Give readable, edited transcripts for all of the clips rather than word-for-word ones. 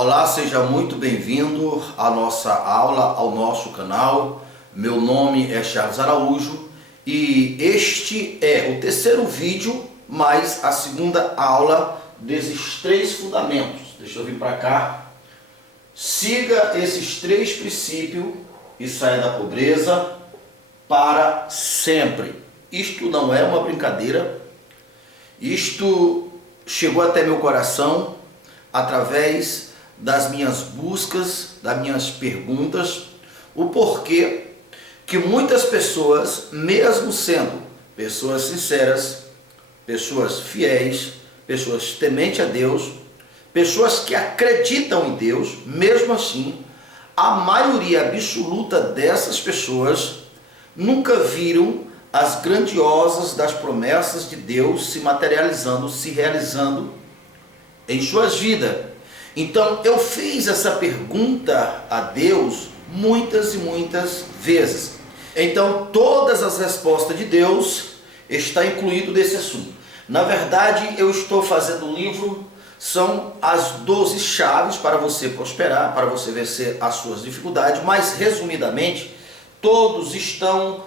Olá, seja muito bem-vindo à nossa aula, ao nosso canal. Meu nome é Charles Araújo e este é o terceiro vídeo, mais a segunda aula desses três fundamentos. Deixa eu vir para cá. Siga esses três princípios e saia da pobreza para sempre. Isto não é uma brincadeira, isto chegou até meu coração através das minhas buscas, das minhas perguntas, o porquê que muitas pessoas, mesmo sendo pessoas sinceras, pessoas fiéis, pessoas tementes a Deus, pessoas que acreditam em Deus, mesmo assim, a maioria absoluta dessas pessoas nunca viram as grandiosas das promessas de Deus se materializando, se realizando em suas vidas. Então eu fiz essa pergunta a Deus muitas e muitas vezes. Então todas as respostas de Deus estão incluídas nesse assunto. Na verdade, eu estou fazendo um livro, são as 12 chaves para você prosperar, para você vencer as suas dificuldades, mas resumidamente, todos estão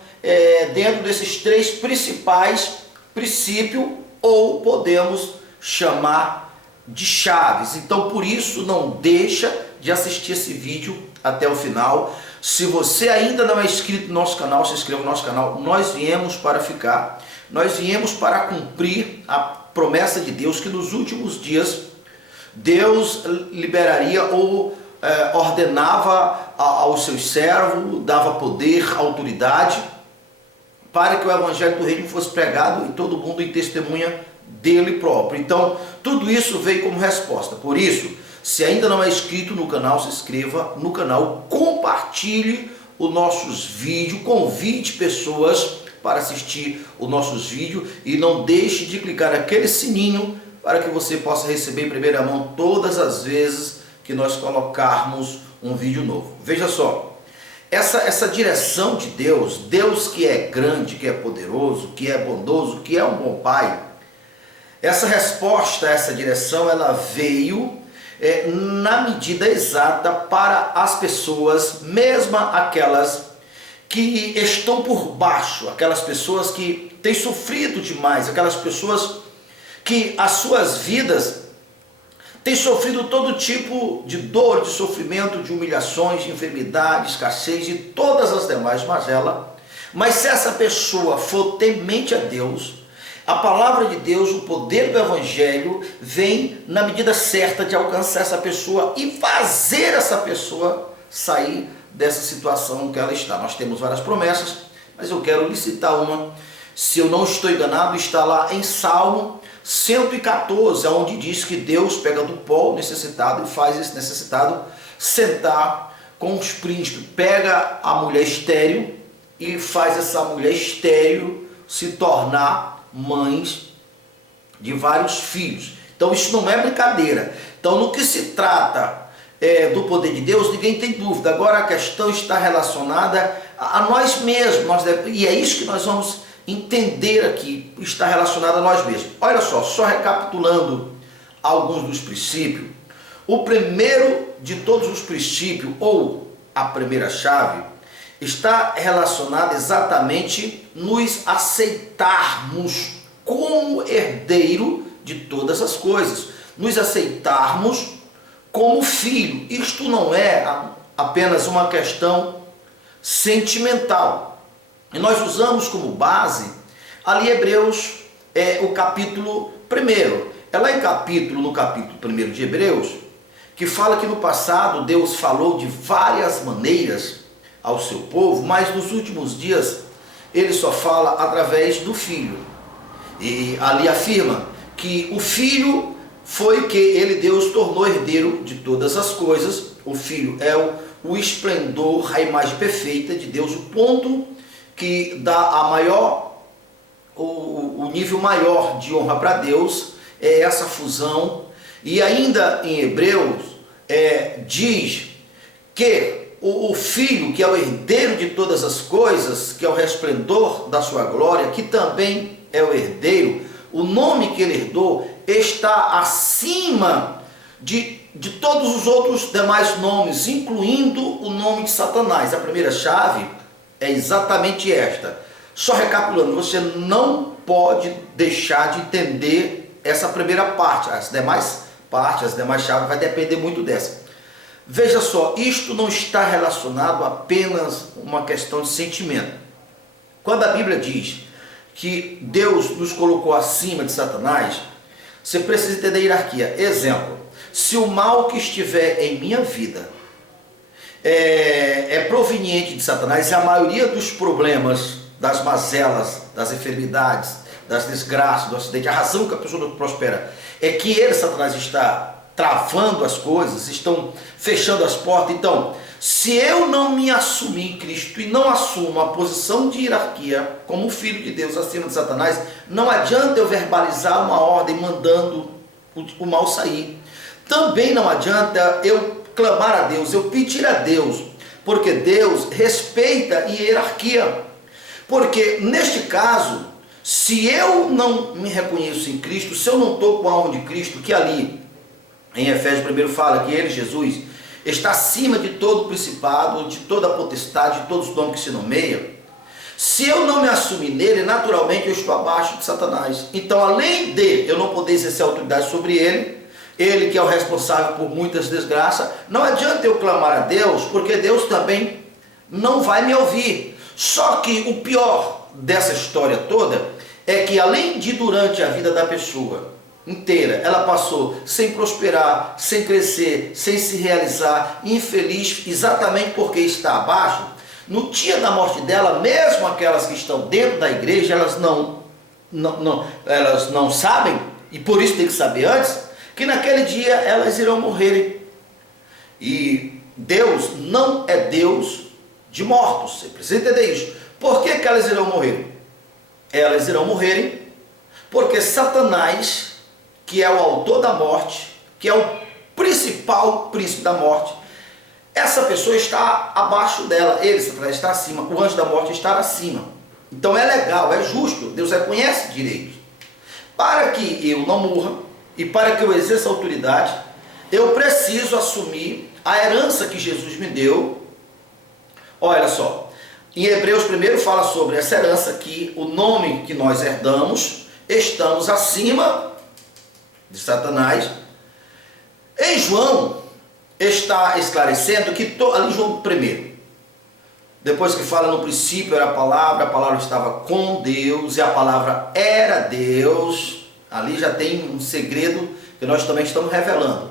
dentro desses três principais princípios, ou podemos chamar de chaves. Então por isso não deixa de assistir esse vídeo até o final. Se você ainda não é inscrito no nosso canal, se inscreva no nosso canal. Nós viemos para ficar, nós viemos para cumprir a promessa de Deus, que nos últimos dias Deus liberaria ou ordenava aos seus servos, dava poder, autoridade, para que o evangelho do reino fosse pregado e todo mundo em testemunha dele próprio. Então tudo isso veio como resposta. Por isso, se ainda não é inscrito no canal, se inscreva no canal, compartilhe os nossos vídeos, convide pessoas para assistir os nossos vídeos e não deixe de clicar naquele sininho para que você possa receber em primeira mão todas as vezes que nós colocarmos um vídeo novo. Veja só, essa direção de Deus, Deus que é grande, que é poderoso, que é bondoso, que é um bom Pai, essa resposta, essa direção, ela veio na medida exata para as pessoas, mesmo aquelas que estão por baixo, aquelas pessoas que têm sofrido demais, aquelas pessoas que as suas vidas têm sofrido todo tipo de dor, de sofrimento, de humilhações, de enfermidade, escassez e todas as demais mazelas. Mas se essa pessoa for temente a Deus, a palavra de Deus, o poder do evangelho vem na medida certa de alcançar essa pessoa e fazer essa pessoa sair dessa situação que ela está. Nós temos várias promessas, mas eu quero lhe citar uma. Se eu não estou enganado, está lá em Salmo 114, onde diz que Deus pega do pó o necessitado e faz esse necessitado sentar com os príncipes. Pega a mulher estéril e faz essa mulher estéril se tornar mães de vários filhos. Então isso não é brincadeira. Então no que se trata do poder de Deus, ninguém tem dúvida. Agora a questão está relacionada a nós mesmos, e é isso que nós vamos entender aqui, está relacionado a nós mesmos. Olha só recapitulando alguns dos princípios. O primeiro de todos os princípios, ou a primeira chave, está relacionado exatamente nos aceitarmos como herdeiro de todas as coisas, nos aceitarmos como filho. Isto não é apenas uma questão sentimental. E nós usamos como base ali Hebreus, o capítulo 1. É lá no capítulo 1 de Hebreus, que fala que no passado Deus falou de várias maneiras ao seu povo, mas nos últimos dias ele só fala através do Filho. E ali afirma que o Filho foi que ele, Deus, tornou herdeiro de todas as coisas. O Filho é o esplendor, a imagem perfeita de Deus, o ponto que dá o nível maior de honra para Deus, é essa fusão. E ainda em Hebreus diz que o Filho, que é o herdeiro de todas as coisas, que é o resplendor da sua glória, que também é o herdeiro, o nome que ele herdou está acima de de todos os outros demais nomes, incluindo o nome de Satanás. A primeira chave é exatamente esta. Só recapitulando, você não pode deixar de entender essa primeira parte. As demais partes, as demais chaves, vai depender muito dessa. Veja só, isto não está relacionado a apenas uma questão de sentimento. Quando a Bíblia diz que Deus nos colocou acima de Satanás, você precisa entender a hierarquia. Exemplo, se o mal que estiver em minha vida é proveniente de Satanás, e a maioria dos problemas, das mazelas, das enfermidades, das desgraças, do acidente, a razão que a pessoa não prospera é que ele, Satanás, está travando as coisas, estão fechando as portas. Então, se eu não me assumir em Cristo e não assumo a posição de hierarquia como filho de Deus acima de Satanás, não adianta eu verbalizar uma ordem mandando o mal sair. Também não adianta eu clamar a Deus, eu pedir a Deus, porque Deus respeita a hierarquia. Porque neste caso, se eu não me reconheço em Cristo, se eu não estou com a alma de Cristo, que ali em Efésios 1 fala que ele, Jesus, está acima de todo principado, de toda potestade, de todos os nomes que se nomeiam. Se eu não me assumir nele, naturalmente eu estou abaixo de Satanás. Então, além de eu não poder exercer autoridade sobre ele que é o responsável por muitas desgraças, não adianta eu clamar a Deus, porque Deus também não vai me ouvir. Só que o pior dessa história toda é que, além de durante a vida da pessoa inteira, ela passou sem prosperar, sem crescer, sem se realizar, infeliz, exatamente porque está abaixo. No dia da morte dela, mesmo aquelas que estão dentro da igreja, elas não sabem, e por isso tem que saber antes, que naquele dia elas irão morrer. E Deus não é Deus de mortos, você precisa entender isso. Por que elas irão morrer? Elas irão morrer porque Satanás, que é o autor da morte, que é o principal príncipe da morte, essa pessoa está abaixo dela, ele, Satanás, está acima, o anjo da morte está acima. Então é legal, é justo, Deus reconhece direitos. Para que eu não morra e para que eu exerça autoridade, eu preciso assumir a herança que Jesus me deu. Olha só, em Hebreus 1 fala sobre essa herança, que o nome que nós herdamos, estamos acima de Satanás. Em João está esclarecendo que ali João 1, depois que fala no princípio era a palavra estava com Deus e a palavra era Deus, ali já tem um segredo que nós também estamos revelando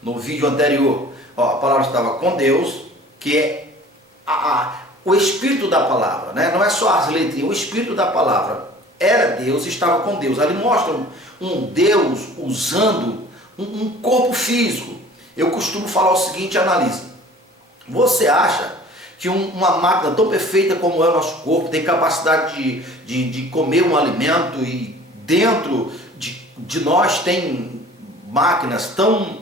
no vídeo anterior. Ó, a palavra estava com Deus, que é o espírito da palavra, né? Não é só as letrinhas, o espírito da palavra era Deus, estava com Deus. Ali mostra um Deus usando um corpo físico. Eu costumo falar o seguinte, analise. Você acha que uma máquina tão perfeita como é o nosso corpo tem capacidade de comer um alimento, e dentro de nós tem máquinas tão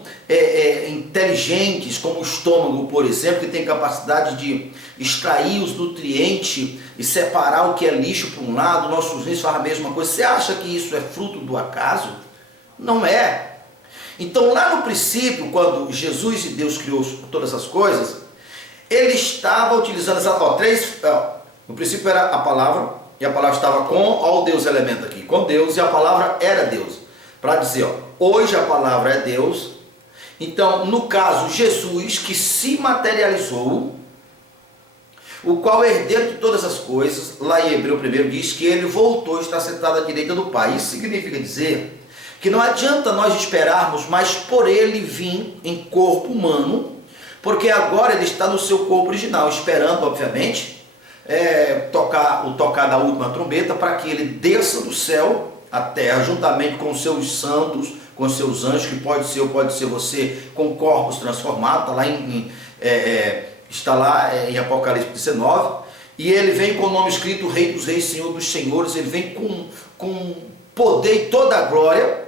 inteligentes como o estômago, por exemplo, que tem capacidade de extrair os nutrientes e separar o que é lixo por um lado, nossos rins fazem a mesma coisa. Você acha que isso é fruto do acaso? Não é. Então, lá no princípio, quando Jesus e Deus criou todas essas coisas, ele estava utilizando no princípio era a palavra, e a palavra estava com, ó, o Deus elemento aqui, com Deus, e a palavra era Deus. Para dizer, ó, hoje a palavra é Deus. Então, no caso, Jesus, que se materializou, o qual é herdeiro de todas as coisas, lá em Hebreu 1 diz que ele voltou e está sentado à direita do Pai. Isso significa dizer que não adianta nós esperarmos mais por ele vir em corpo humano, porque agora ele está no seu corpo original, esperando, obviamente, o tocar da última trombeta, para que ele desça do céu à terra, juntamente com seus santos, com seus anjos, que pode ser ou pode ser você, com corpos transformados, está lá em Apocalipse 19, e ele vem com o nome escrito Rei dos Reis, Senhor dos Senhores, ele vem com poder e toda a glória.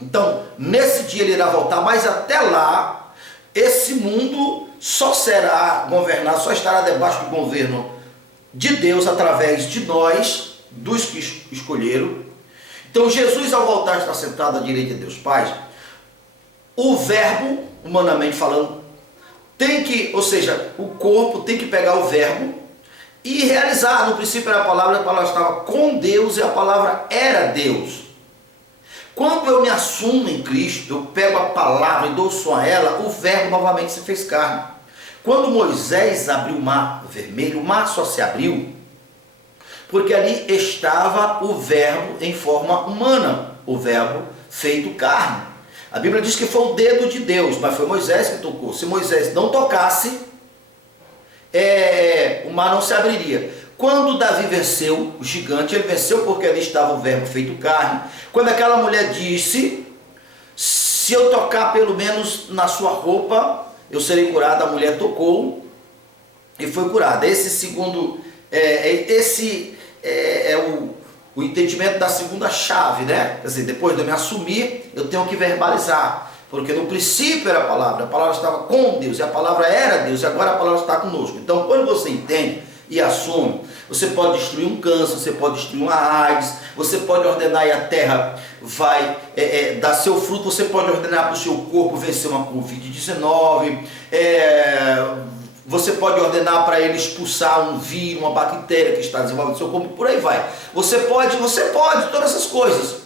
Então, nesse dia ele irá voltar, mas até lá, esse mundo só será governado, só estará debaixo do governo de Deus, através de nós, dos que escolheram. Então, Jesus, ao voltar, está sentado à direita de Deus Pai. o verbo, humanamente falando, ou seja, o corpo tem que pegar o verbo e realizar. No princípio era a palavra estava com Deus e a palavra era Deus. Quando eu me assumo em Cristo, eu pego a palavra e dou som a ela, o verbo novamente se fez carne. Quando Moisés abriu o mar vermelho, o mar só se abriu porque ali estava o verbo em forma humana, o verbo feito carne. A Bíblia diz que foi o dedo de Deus, mas foi Moisés que tocou. Se Moisés não tocasse, o mar não se abriria. Quando Davi venceu o gigante, ele venceu porque ali estava o verbo feito carne. Quando aquela mulher disse, se eu tocar pelo menos na sua roupa, eu serei curada, a mulher tocou e foi curada. Esse é o entendimento da segunda chave, né? Quer dizer, depois de eu me assumir, eu tenho que verbalizar. Porque no princípio era a palavra estava com Deus, e a palavra era Deus, e agora a palavra está conosco. Então, quando você entende e assume, você pode destruir um câncer, você pode destruir uma AIDS, você pode ordenar e a terra vai dar seu fruto, você pode ordenar para o seu corpo vencer uma Covid-19, você pode ordenar para ele expulsar um vírus, uma bactéria que está desenvolvendo no seu corpo, por aí vai. Você pode, todas essas coisas.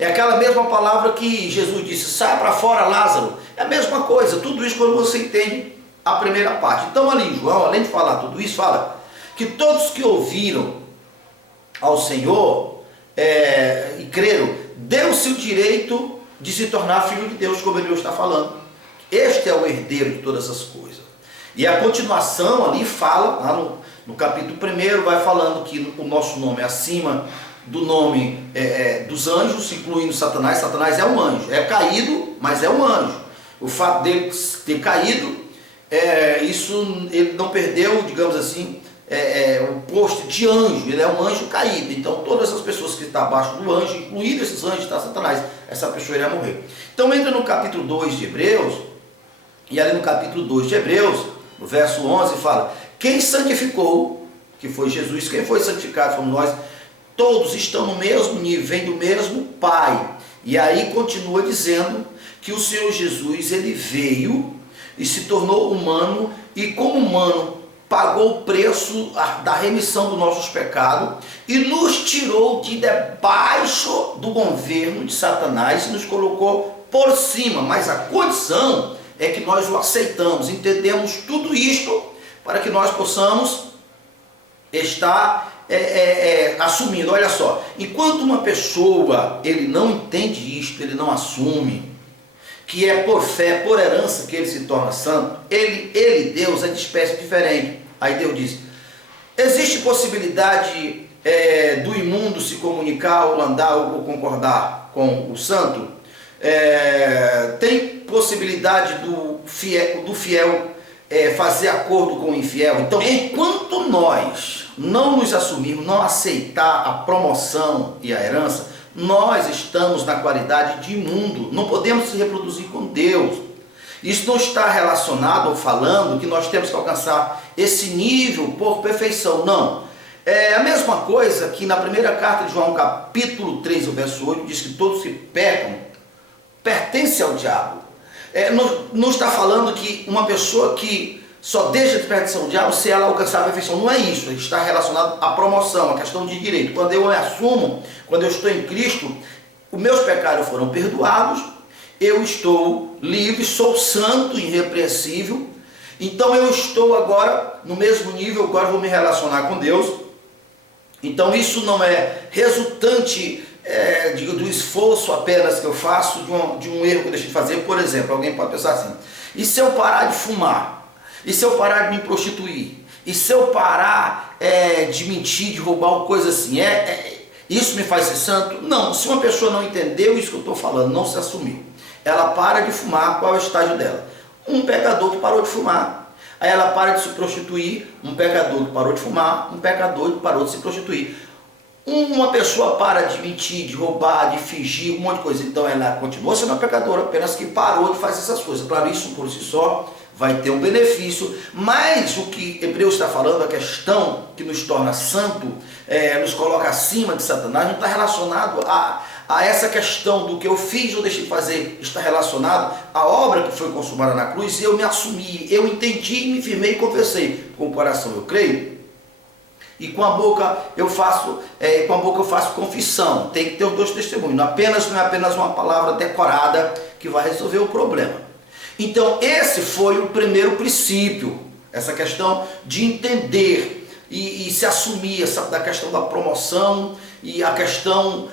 É aquela mesma palavra que Jesus disse, sai para fora Lázaro. É a mesma coisa, tudo isso quando você entende a primeira parte. Então ali João, além de falar tudo isso, fala que todos que ouviram ao Senhor e creram, deu-se o direito de se tornar filho de Deus, como ele está falando. Este é o herdeiro de todas as coisas. E a continuação ali fala, lá no capítulo 1, vai falando que o nosso nome é acima do nome dos anjos, incluindo Satanás. Satanás é um anjo, é caído, mas é um anjo. O fato dele ter caído, isso ele não perdeu, digamos assim, o posto de anjo, ele é um anjo caído. Então todas as pessoas que estão abaixo do anjo, incluindo esses anjos, está Satanás, essa pessoa irá morrer. Então entra no capítulo 2 de Hebreus, e ali no capítulo 2 de Hebreus, no verso 11, fala, quem santificou, que foi Jesus, quem foi santificado fomos nós, todos estão no mesmo nível, vem do mesmo Pai. E aí continua dizendo que o Senhor Jesus, ele veio e se tornou humano, e como humano pagou o preço da remissão dos nossos pecados e nos tirou de debaixo do governo de Satanás e nos colocou por cima. Mas a condição é que nós o aceitamos, entendemos tudo isto para que nós possamos estar assumindo. Olha só, enquanto uma pessoa ele não entende isto, ele não assume que é por fé, por herança que ele se torna santo, ele Deus é de espécie diferente. Aí Deus diz, existe possibilidade do imundo se comunicar ou andar ou concordar com o santo? Tem possibilidade do fiel fazer acordo com o infiel? Então, enquanto nós não nos assumirmos, não aceitar a promoção e a herança, nós estamos na qualidade de imundo, não podemos se reproduzir com Deus. Isso não está relacionado ou falando que nós temos que alcançar esse nível por perfeição, não. É a mesma coisa que na primeira carta de João, capítulo 3, o verso 8, diz que todos que pecam pertencem ao diabo. Não está falando que uma pessoa que só deixa de pertencer ao diabo se ela alcançar a perfeição. Não é isso, está relacionado à promoção, à questão de direito. Quando eu me assumo, quando eu estou em Cristo, os meus pecados foram perdoados, eu estou livre, sou santo, irrepreensível. Então eu estou agora no mesmo nível, agora vou me relacionar com Deus. Então isso não é resultante do esforço apenas que eu faço, de um erro que eu deixei de fazer. Por exemplo, alguém pode pensar assim, e se eu parar de fumar? E se eu parar de me prostituir? E se eu parar de mentir, de roubar uma coisa assim? Isso me faz ser santo? Não, se uma pessoa não entendeu isso que eu estou falando, não se assumiu, ela para de fumar, qual é o estágio dela? Um pecador que parou de fumar. Aí ela para de se prostituir, um pecador que parou de fumar, um pecador que parou de se prostituir. Uma pessoa para de mentir, de roubar, de fingir, um monte de coisa, então ela continua sendo uma pecadora, apenas que parou de fazer essas coisas. Claro, isso por si só vai ter um benefício, mas o que Hebreus está falando, a questão que nos torna santo, nos coloca acima de Satanás, não está relacionado a essa questão do que eu fiz ou deixei de fazer está relacionado à obra que foi consumada na cruz, e eu me assumi, eu entendi, me firmei e confessei. Com o coração eu creio, e com a boca eu faço, confissão. Tem que ter os dois testemunhos. Não é apenas uma palavra decorada que vai resolver o problema. Então esse foi o primeiro princípio, essa questão de entender e se assumir, da questão da promoção, e a questão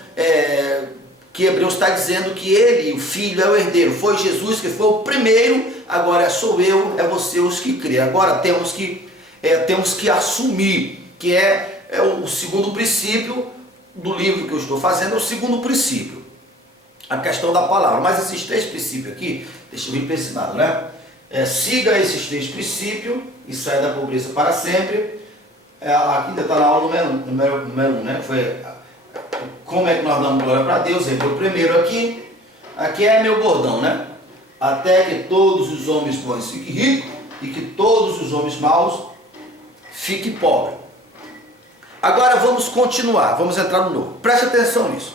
que Hebreus está dizendo que ele, o Filho, é o herdeiro. Foi Jesus que foi o primeiro, agora sou eu, é você os que crê. Agora temos que assumir, que é o segundo princípio do livro que eu estou fazendo, é o segundo princípio, a questão da palavra. Mas esses três princípios aqui, deixa eu vir para esse lado, né? Siga esses três princípios e saia da pobreza para sempre. Aqui ainda está na aula número 1, né? Foi como é que nós damos glória para Deus. Foi o primeiro aqui é meu bordão, né? Até que todos os homens bons fiquem ricos e que todos os homens maus fiquem pobres. Agora vamos continuar, vamos entrar no novo. Preste atenção nisso.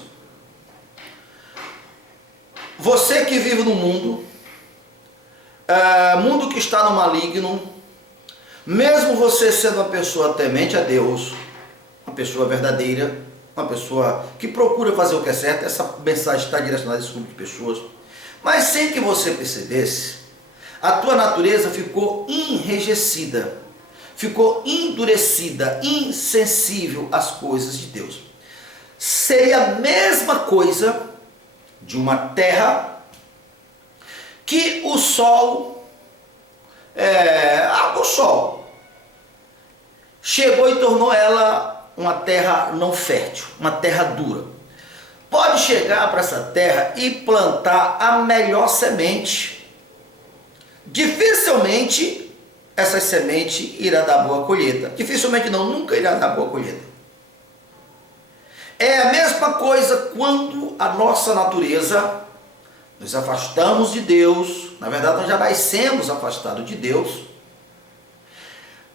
Você que vive no mundo que está no maligno, mesmo você sendo uma pessoa temente a Deus, uma pessoa verdadeira, uma pessoa que procura fazer o que é certo, essa mensagem está direcionada a esse grupo de pessoas, mas sem que você percebesse, a tua natureza ficou enrijecida, ficou endurecida, insensível às coisas de Deus. Seria a mesma coisa de uma terra que o sol chegou e tornou ela uma terra não fértil, uma terra dura. Pode chegar para essa terra e plantar a melhor semente. Dificilmente essa semente irá dar boa colheita. Dificilmente não, nunca irá dar boa colheita. É a mesma coisa quando a nossa natureza, nos afastamos de Deus. Na verdade, nós já nascemos afastados de Deus.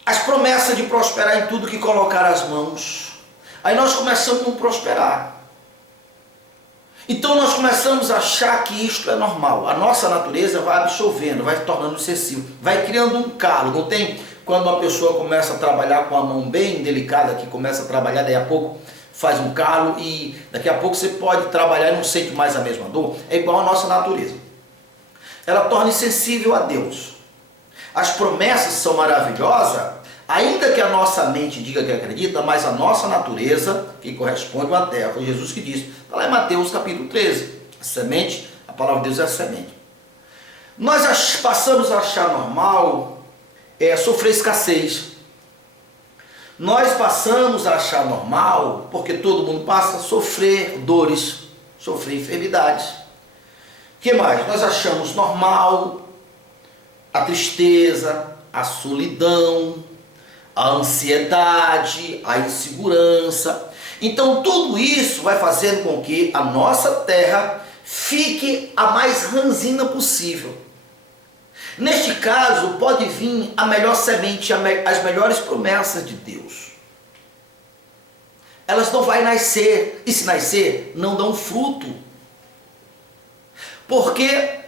As promessas de prosperar em tudo que colocar as mãos. Aí nós começamos a não prosperar. Então nós começamos a achar que isto é normal. A nossa natureza vai absorvendo, vai se tornando excessivo, vai criando um calo. Não tem quando uma pessoa começa a trabalhar com a mão bem delicada, que começa a trabalhar, daí a pouco faz um calo e daqui a pouco você pode trabalhar e não sente mais a mesma dor. É igual a nossa natureza. Ela torna insensível a Deus. As promessas são maravilhosas, ainda que a nossa mente diga que acredita, mas a nossa natureza, que corresponde à terra, foi Jesus que disse. Está lá em Mateus capítulo 13. A semente, a palavra de Deus é a semente. Nós passamos a achar normal sofrer escassez. Nós passamos a achar normal, porque todo mundo passa a sofrer dores, sofrer enfermidades. O que mais? Nós achamos normal a tristeza, a solidão, a ansiedade, a insegurança. Então tudo isso vai fazendo com que a nossa terra fique a mais ranzina possível. Neste caso pode vir a melhor semente, as melhores promessas de Deus. Elas não vão nascer, e se nascer, não dão fruto. Porque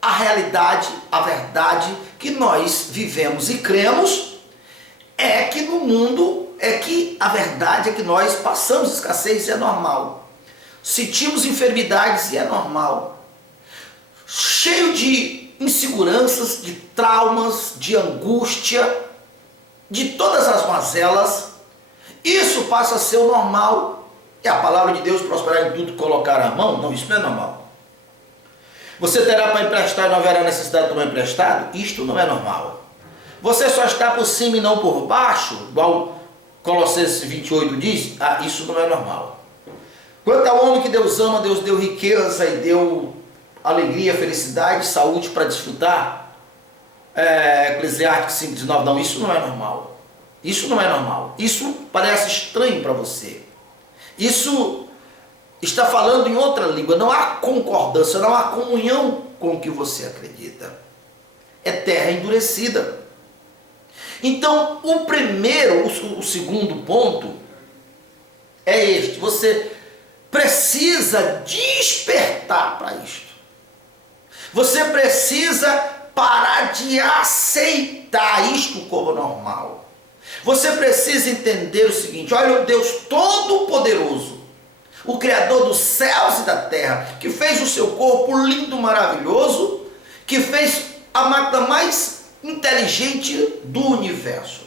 a realidade, a verdade que nós vivemos e cremos é que no mundo, a verdade é que nós passamos escassez e é normal. Sentimos enfermidades e é normal. Cheio de inseguranças, de traumas, de angústia, de todas as mazelas, isso passa a ser o normal. É a palavra de Deus, prosperar em tudo, colocar a mão? Não, isso não é normal. Você terá para emprestar e não haverá necessidade de tomar emprestado? Isto não é normal. Você só está por cima e não por baixo, igual Colossenses 28 diz? Isso não é normal. Quanto ao homem que Deus ama, Deus deu riqueza e deu alegria, felicidade, saúde para desfrutar. Eclesiastes 5,19, não, isso não é normal. Isso não é normal. Isso parece estranho para você. Isso está falando em outra língua. Não há concordância, não há comunhão com o que você acredita. É terra endurecida. Então, o segundo ponto é este. Você precisa despertar para isto. Você precisa parar de aceitar isto como normal. Você precisa entender o seguinte: olha, o Deus Todo-Poderoso, o Criador dos céus e da terra, que fez o seu corpo lindo, maravilhoso, que fez a máquina mais inteligente do universo.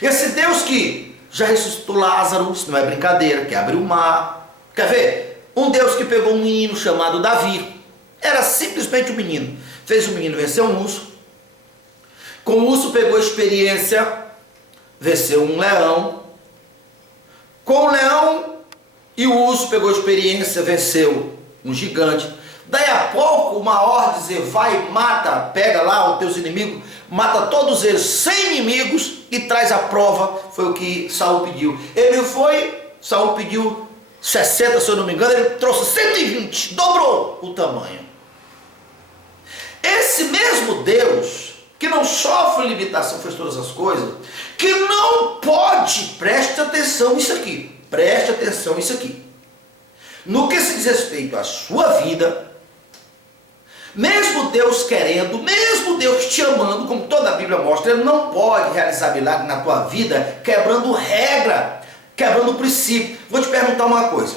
Esse Deus que já ressuscitou Lázaro, isso não é brincadeira, que abriu o mar. Quer ver? Um Deus que pegou um menino chamado Davi, era simplesmente um menino, fez o menino vencer um urso. Com o urso pegou experiência, venceu um leão. Com o leão e o urso pegou experiência, venceu um gigante. Daí a pouco uma ordem dizer: vai, mata, pega lá os teus inimigos, mata todos eles, 100 inimigos, e traz a prova. Foi o que Saul pediu. Ele foi, Saul pediu 60, se eu não me engano, ele trouxe 120, dobrou o tamanho. Esse mesmo Deus, que não sofre limitação, fez todas as coisas, que não pode, preste atenção nisso aqui, preste atenção nisso aqui, no que se diz respeito à sua vida, mesmo Deus querendo, mesmo Deus te amando, como toda a Bíblia mostra, Ele não pode realizar milagre na tua vida quebrando regra, quebrando princípio. Vou te perguntar uma coisa: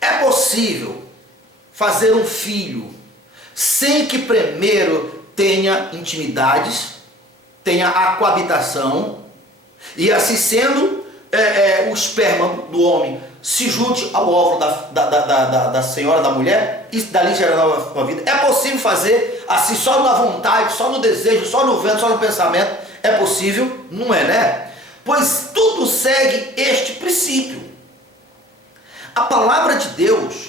é possível fazer um filho sem que primeiro tenha intimidades, tenha a coabitação, e assim sendo, o esperma do homem se junte ao óvulo da senhora, da mulher, e dali gerará uma vida? É possível fazer assim, só na vontade, só no desejo, só no vento, só no pensamento? É possível? Não é, né? Pois tudo segue este princípio. A palavra de Deus,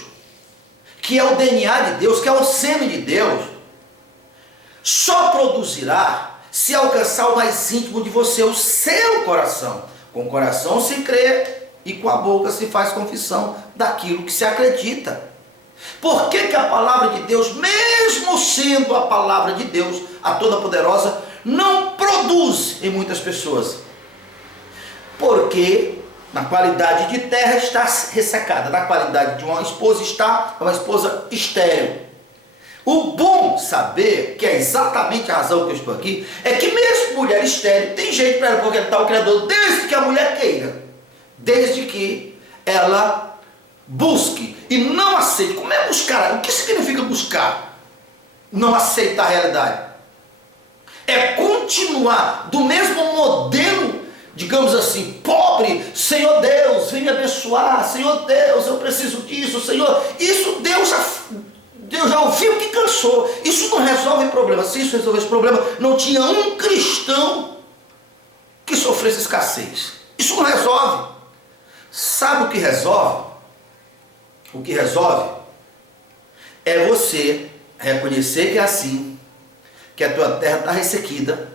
que é o DNA de Deus, que é o sêmen de Deus, só produzirá se alcançar o mais íntimo de você, o seu coração. Com o coração se crê e com a boca se faz confissão daquilo que se acredita. Por que a palavra de Deus, mesmo sendo a palavra de Deus, a toda-poderosa, não produz em muitas pessoas? Porque na qualidade de terra está ressecada, na qualidade de uma esposa está uma esposa estéril. O bom saber, que é exatamente a razão que eu estou aqui, é que mesmo mulher estéril tem jeito para ela conquistar o Criador, desde que a mulher queira, desde que ela busque e não aceite. Como é buscar? O que significa buscar? Não aceitar a realidade. É continuar do mesmo modelo, digamos assim, pobre. Senhor Deus, vem me abençoar. Senhor Deus, eu preciso disso. Senhor, isso Deus já ouviu que cansou. Isso não resolve problema. Se isso resolvesse problema, não tinha um cristão que sofresse escassez. Isso não resolve. Sabe o que resolve? O que resolve é você reconhecer que é assim, que a tua terra está ressequida,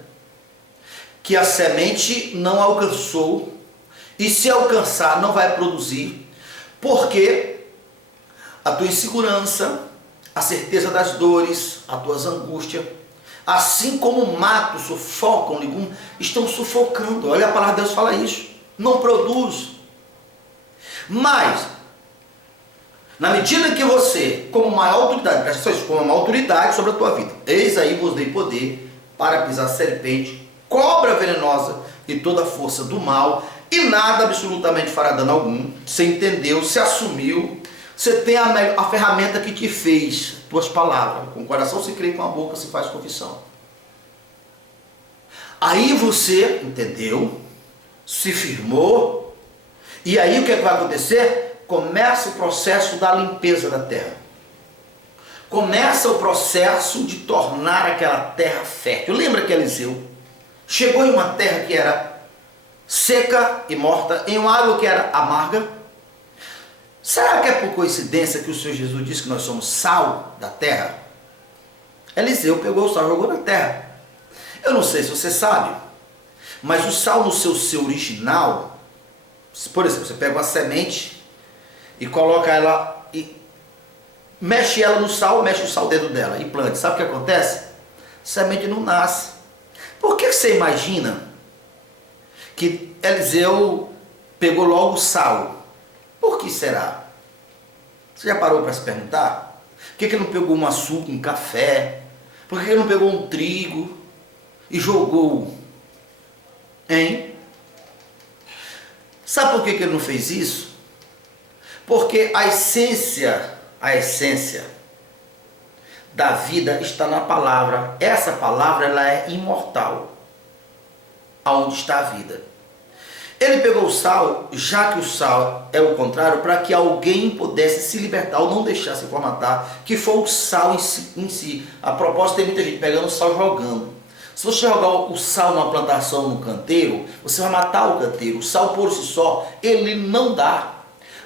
que a semente não alcançou, e se alcançar não vai produzir, porque a tua insegurança, a certeza das dores, as tuas angústias, assim como o mato sufoca um legume, estão sufocando. Olha, a palavra de Deus fala isso. Não produz. Mas, na medida que você, como maior autoridade, presta atenção, como uma autoridade sobre a tua vida, eis aí vos dei poder para pisar serpente, cobra venenosa e toda a força do mal, e nada absolutamente fará dano algum. Você entendeu, você assumiu, você tem a ferramenta que te fez, tuas palavras. Com o coração se crê, com a boca se faz confissão. Aí você entendeu, se firmou, e aí o que vai acontecer? Começa o processo da limpeza da terra. Começa o processo de tornar aquela terra fértil. Lembra que Eliseu chegou em uma terra que era seca e morta, em uma água que era amarga? Será que é por coincidência que o Senhor Jesus disse que nós somos sal da terra? Eliseu pegou o sal e jogou na terra. Eu não sei se você sabe, mas o sal no seu ser original, por exemplo, você pega uma semente e coloca ela e mexe ela no sal, mexe o sal dentro dela e planta. Sabe o que acontece? A semente não nasce. Por que você imagina que Eliseu pegou logo o sal? Por que será? Você já parou para se perguntar? Por que ele não pegou um açúcar, um café? Por que ele não pegou um trigo e jogou? Hein? Sabe por que ele não fez isso? Porque a essência da vida está na palavra. Essa palavra, ela é imortal. Aonde está a vida? Ele pegou o sal, já que o sal é o contrário, para que alguém pudesse se libertar ou não deixasse formatar, que foi o sal em si. A propósito, tem muita gente pegando o sal e jogando. Se você jogar o sal numa plantação, no canteiro, você vai matar o canteiro. O sal por si só, ele não dá.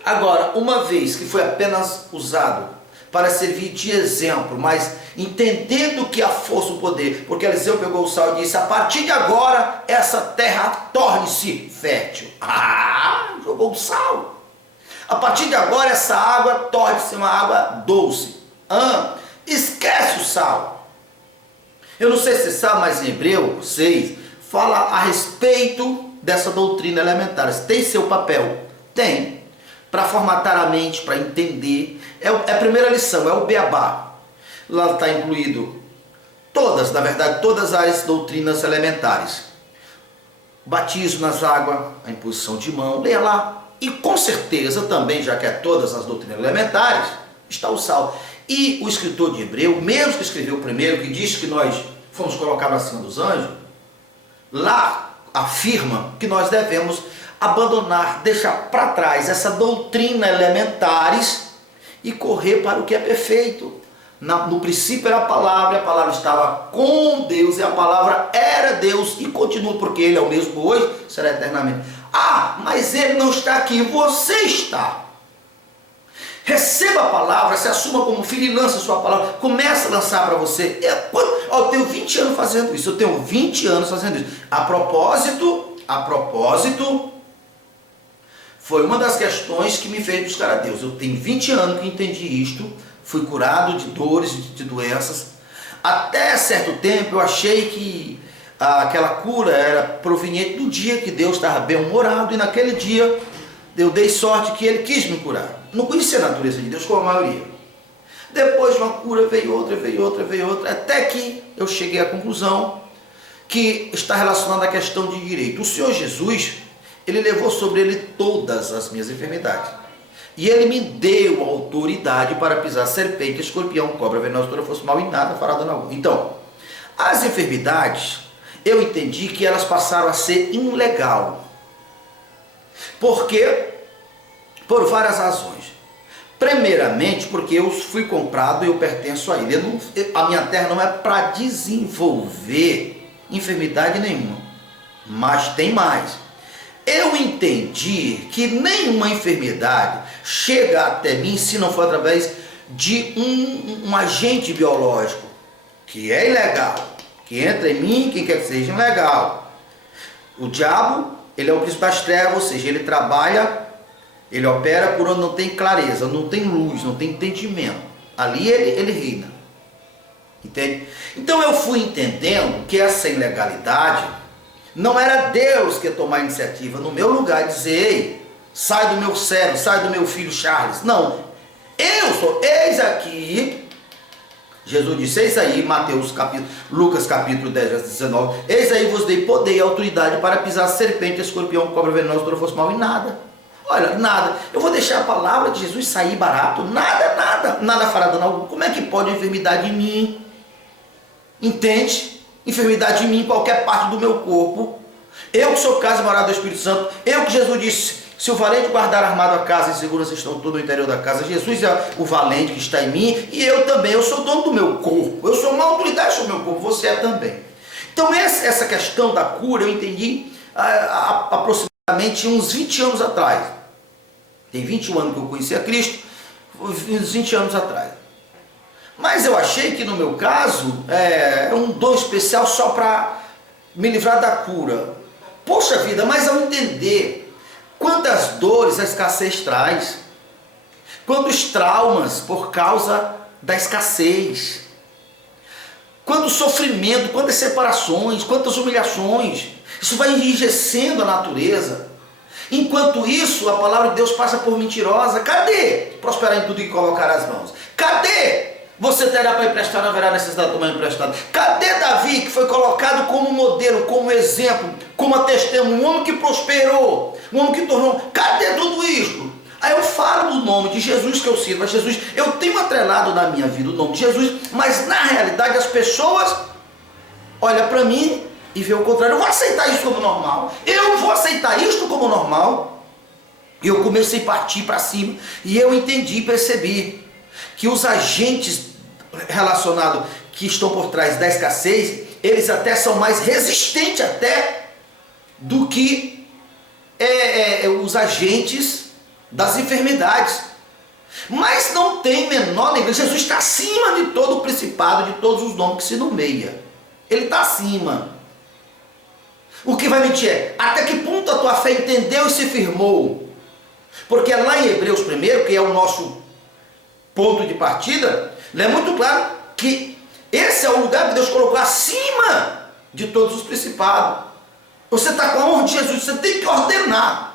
Agora, uma vez que foi apenas usado para servir de exemplo, mas entendendo que a força, o poder, porque Eliseu pegou o sal e disse: a partir de agora, essa terra torne-se fértil. Jogou o sal. A partir de agora, essa água torne-se uma água doce. Esquece o sal. Eu não sei se você sabe, mas em Hebreu 6 fala a respeito dessa doutrina elementar. Tem seu papel? Tem. Para formatar a mente, para entender. É a primeira lição, é o beabá. Lá está incluído todas as doutrinas elementares. Batismo nas águas, a imposição de mão, leia lá. E com certeza também, já que é todas as doutrinas elementares, está o sal. E o escritor de Hebreu, mesmo que escreveu o primeiro, que diz que nós fomos colocados acima dos anjos, lá afirma que nós devemos abandonar, deixar para trás essa doutrina elementares e correr para o que é perfeito. No princípio era a palavra estava com Deus e a palavra era Deus e continua, porque Ele é o mesmo hoje, será eternamente. Mas Ele não está aqui, você está. Receba a palavra, se assuma como filho e lança a sua palavra. Começa a lançar para você. Eu tenho 20 anos fazendo isso. Eu tenho 20 anos fazendo isso. A propósito, foi uma das questões que me fez buscar a Deus. Eu tenho 20 anos que entendi isto. Fui curado de dores, de doenças. Até certo tempo eu achei que aquela cura era proveniente do dia que Deus estava bem-humorado. E naquele dia eu dei sorte que Ele quis me curar. Não conhecia a natureza de Deus, como a maioria. Depois de uma cura veio outra, até que eu cheguei à conclusão que está relacionada à questão de direito. O Senhor Jesus, Ele levou sobre Ele todas as minhas enfermidades. E Ele me deu autoridade para pisar serpente, escorpião, cobra, venenosa, toda fosse mal e nada fará dano algum. Então, as enfermidades, eu entendi que elas passaram a ser ilegal. Porque por várias razões. Primeiramente, porque eu fui comprado e eu pertenço a Ele. A minha terra não é para desenvolver enfermidade nenhuma. Mas tem mais. Eu entendi que nenhuma enfermidade chega até mim se não for através de um agente biológico, que é ilegal, que entra em mim, quem quer que seja, ilegal. O diabo, ele é o príncipe das trevas, ou seja, ele trabalha, ele opera por onde não tem clareza, não tem luz, não tem entendimento. Ali ele reina. Entende? Então eu fui entendendo que essa ilegalidade não era Deus que ia tomar a iniciativa no meu lugar e dizer: ei, sai do meu cérebro, sai do meu filho Charles. Não, eu sou, eis aqui, Jesus disse, eis aí, Lucas capítulo 10, verso 19, eis aí vos dei poder e autoridade para pisar serpente, escorpião, cobra venenosa, toda fosse mal e nada. Olha, nada. Eu vou deixar a palavra de Jesus sair barato? Nada fará dano algum. Como é que pode a enfermidade em mim? Entende? Enfermidade em mim, em qualquer parte do meu corpo. Eu que sou casa morada do Espírito Santo. Eu que Jesus disse, se o valente guardar armado a casa, em segurança estão todo no interior da casa. Jesus é o valente que está em mim. E eu também, eu sou dono do meu corpo. Eu sou uma autoridade sobre o meu corpo, você é também. Então essa questão da cura eu entendi aproximadamente uns 20 anos atrás. Tem 21 anos que eu conheci a Cristo, uns 20 anos atrás. Mas eu achei que no meu caso, é um dom especial só para me livrar da cura. Poxa vida, mas ao entender quantas dores a escassez traz, quantos traumas por causa da escassez, quanto sofrimento, quantas separações, quantas humilhações, isso vai enrijecendo a natureza. Enquanto isso, a palavra de Deus passa por mentirosa. Cadê prosperar em tudo que colocar as mãos? Cadê você terá para emprestar, não haverá necessidade de tomar emprestado? Cadê Davi, que foi colocado como modelo, como exemplo, como testemunho, um homem que prosperou, um homem que tornou... Cadê tudo isso? Aí eu falo do nome de Jesus que eu sirvo, mas Jesus, eu tenho atrelado na minha vida o nome de Jesus, mas na realidade as pessoas olham para mim e vê o contrário. Eu vou aceitar isso como normal, eu vou aceitar isto como normal. E eu comecei a partir para cima, e eu entendi, percebi que os agentes relacionados que estão por trás da escassez, eles até são mais resistentes até do que os agentes das enfermidades. Mas não tem menor negligência. Jesus está acima de todo o principado, de todos os nomes que se nomeia. Ele está acima. O que vai mentir é, até que ponto a tua fé entendeu e se firmou? Porque lá em Hebreus 1, que é o nosso ponto de partida, é muito claro que esse é o lugar que Deus colocou acima de todos os principados. Você está com a honra de Jesus, você tem que ordenar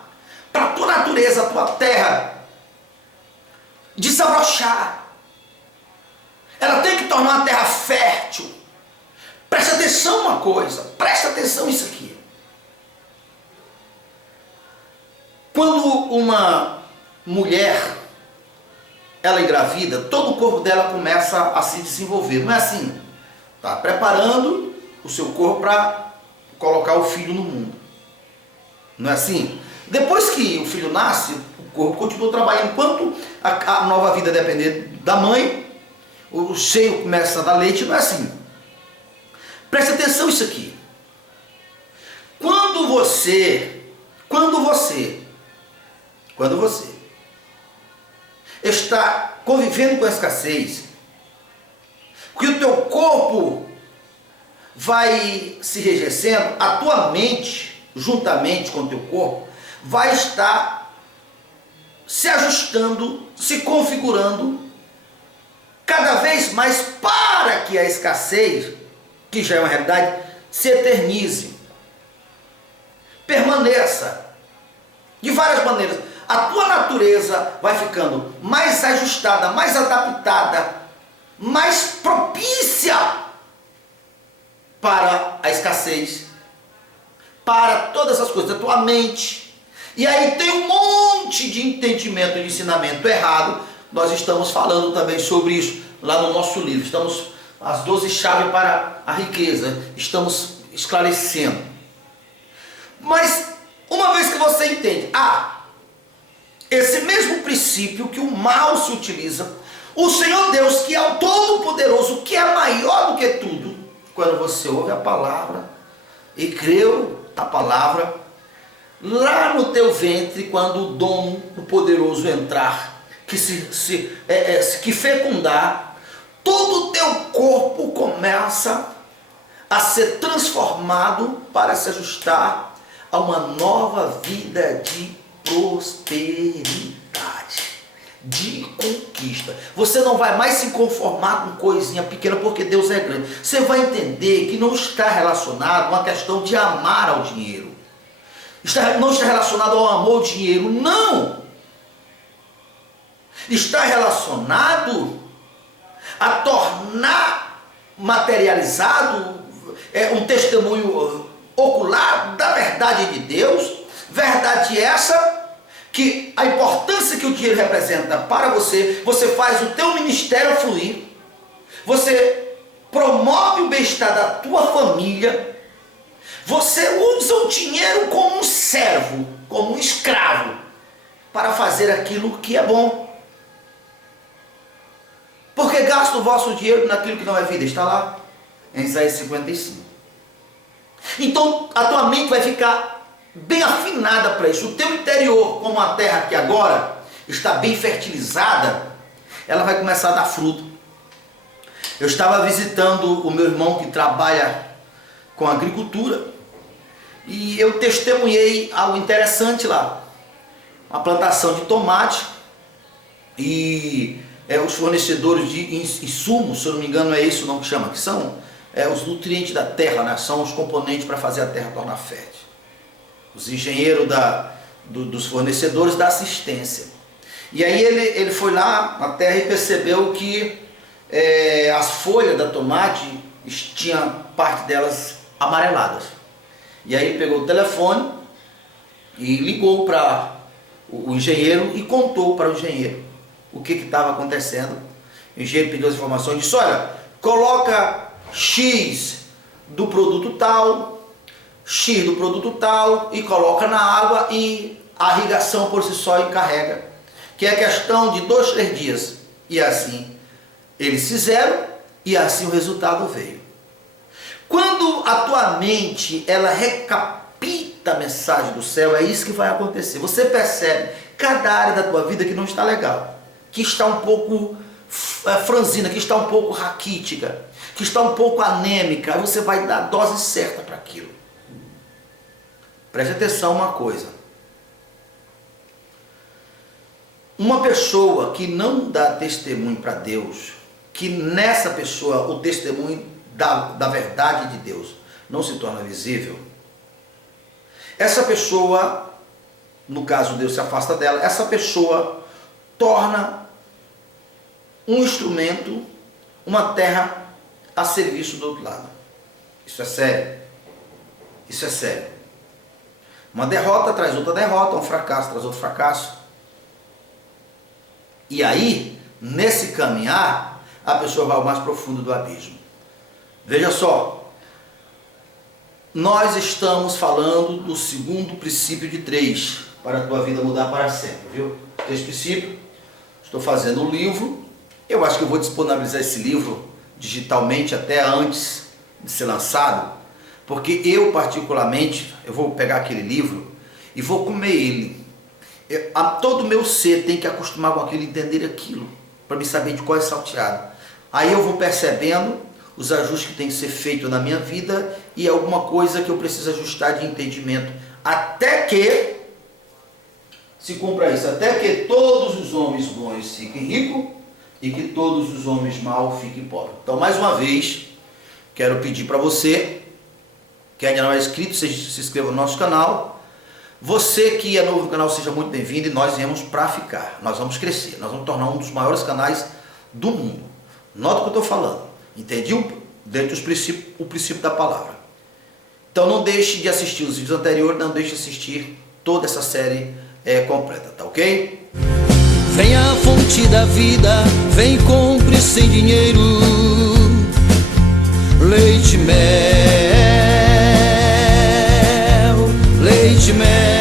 para a tua natureza, a tua terra, desabrochar. Ela tem que tornar uma terra fértil. Presta atenção uma coisa, presta atenção nisso aqui. Quando uma mulher, ela engravida, todo o corpo dela começa a se desenvolver. Não é assim? Está preparando o seu corpo para colocar o filho no mundo. Não é assim? Depois que o filho nasce, o corpo continua trabalhando. Enquanto a nova vida depender da mãe, o seio começa a dar leite. Não é assim. Preste atenção nisso aqui. Quando você está convivendo com a escassez, que o teu corpo vai se enrijecendo, a tua mente, juntamente com o teu corpo, vai estar se ajustando, se configurando cada vez mais para que a escassez, que já é uma realidade, se eternize, permaneça de várias maneiras. A tua natureza vai ficando mais ajustada, mais adaptada, mais propícia para a escassez, para todas as coisas da tua mente. E aí tem um monte de entendimento e ensinamento errado. Nós estamos falando também sobre isso lá no nosso livro. Estamos as 12 chaves para a riqueza. Estamos esclarecendo. Mas uma vez que você entende, esse mesmo princípio que o mal se utiliza, o Senhor Deus, que é o Todo-Poderoso, que é maior do que tudo, quando você ouve a palavra e creu na palavra, lá no teu ventre, quando o dom do poderoso entrar, que fecundar, todo o teu corpo começa a ser transformado para se ajustar a uma nova vida de prosperidade, de conquista. Você não vai mais se conformar com coisinha pequena, porque Deus é grande. Você vai entender que não está relacionado a uma questão de amar ao dinheiro. Não está relacionado ao amor ao dinheiro, não. Está relacionado a tornar materializado um testemunho ocular da verdade de Deus. Verdade essa que a importância que o dinheiro representa para você, você faz o teu ministério fluir, você promove o bem-estar da tua família, você usa o dinheiro como um servo, como um escravo, para fazer aquilo que é bom. Porque gasta o vosso dinheiro naquilo que não é vida, está lá em Isaías 55. Então a tua mente vai ficar bem afinada para isso. O teu interior, como a terra que agora está bem fertilizada, ela vai começar a dar fruto. Eu estava visitando o meu irmão que trabalha com agricultura e eu testemunhei algo interessante lá. Uma plantação de tomate e os fornecedores de insumos, se eu não me engano é isso o nome que chama, que são os nutrientes da terra, né? São os componentes para fazer a terra tornar fértil. Os engenheiros dos fornecedores da assistência. E aí ele foi lá na terra e percebeu que as folhas da tomate tinha parte delas amareladas. E aí ele pegou o telefone e ligou para o engenheiro e contou para o engenheiro o que estava acontecendo. O engenheiro pediu as informações e disse: olha, coloca X do produto tal, X do produto tal, e coloca na água e a irrigação por si só encarrega, que é questão de 2, 3 dias. E assim eles fizeram e assim o resultado veio. Quando a tua mente ela recapita a mensagem do céu, é isso que vai acontecer. Você percebe cada área da tua vida que não está legal, que está um pouco franzina, que está um pouco raquítica, que está um pouco anêmica. Aí você vai dar a dose certa para aquilo. Preste atenção uma coisa. Uma pessoa que não dá testemunho para Deus, que nessa pessoa o testemunho da verdade de Deus não se torna visível, essa pessoa, no caso Deus se afasta dela, essa pessoa torna um instrumento, uma terra a serviço do outro lado. Isso é sério. Isso é sério. Uma derrota traz outra derrota, um fracasso traz outro fracasso. E aí, nesse caminhar, a pessoa vai ao mais profundo do abismo. Veja só, nós estamos falando do segundo princípio de 3, para a tua vida mudar para sempre, viu? 3 princípios. Estou fazendo um livro, eu acho que eu vou disponibilizar esse livro digitalmente até antes de ser lançado, porque eu particularmente, eu vou pegar aquele livro e vou comer ele. Todo o meu ser tem que acostumar com aquilo, entender aquilo, para me saber de qual é salteado. Aí eu vou percebendo os ajustes que tem que ser feito na minha vida e alguma coisa que eu preciso ajustar de entendimento, até que se cumpra isso, até que todos os homens bons fiquem ricos e que todos os homens maus fiquem pobres. Então, mais uma vez, quero pedir para você que ainda não é inscrito, se inscreva no nosso canal. Você que é novo no canal, seja muito bem-vindo, e nós viemos para ficar. Nós vamos crescer, nós vamos tornar um dos maiores canais do mundo. Nota o que eu estou falando. Entendi? Dentro dos princípios, o princípio da palavra. Então não deixe de assistir os vídeos anteriores, não deixe de assistir toda essa série completa, tá ok? Vem a fonte da vida, vem compre sem dinheiro, leite mel, leite mel.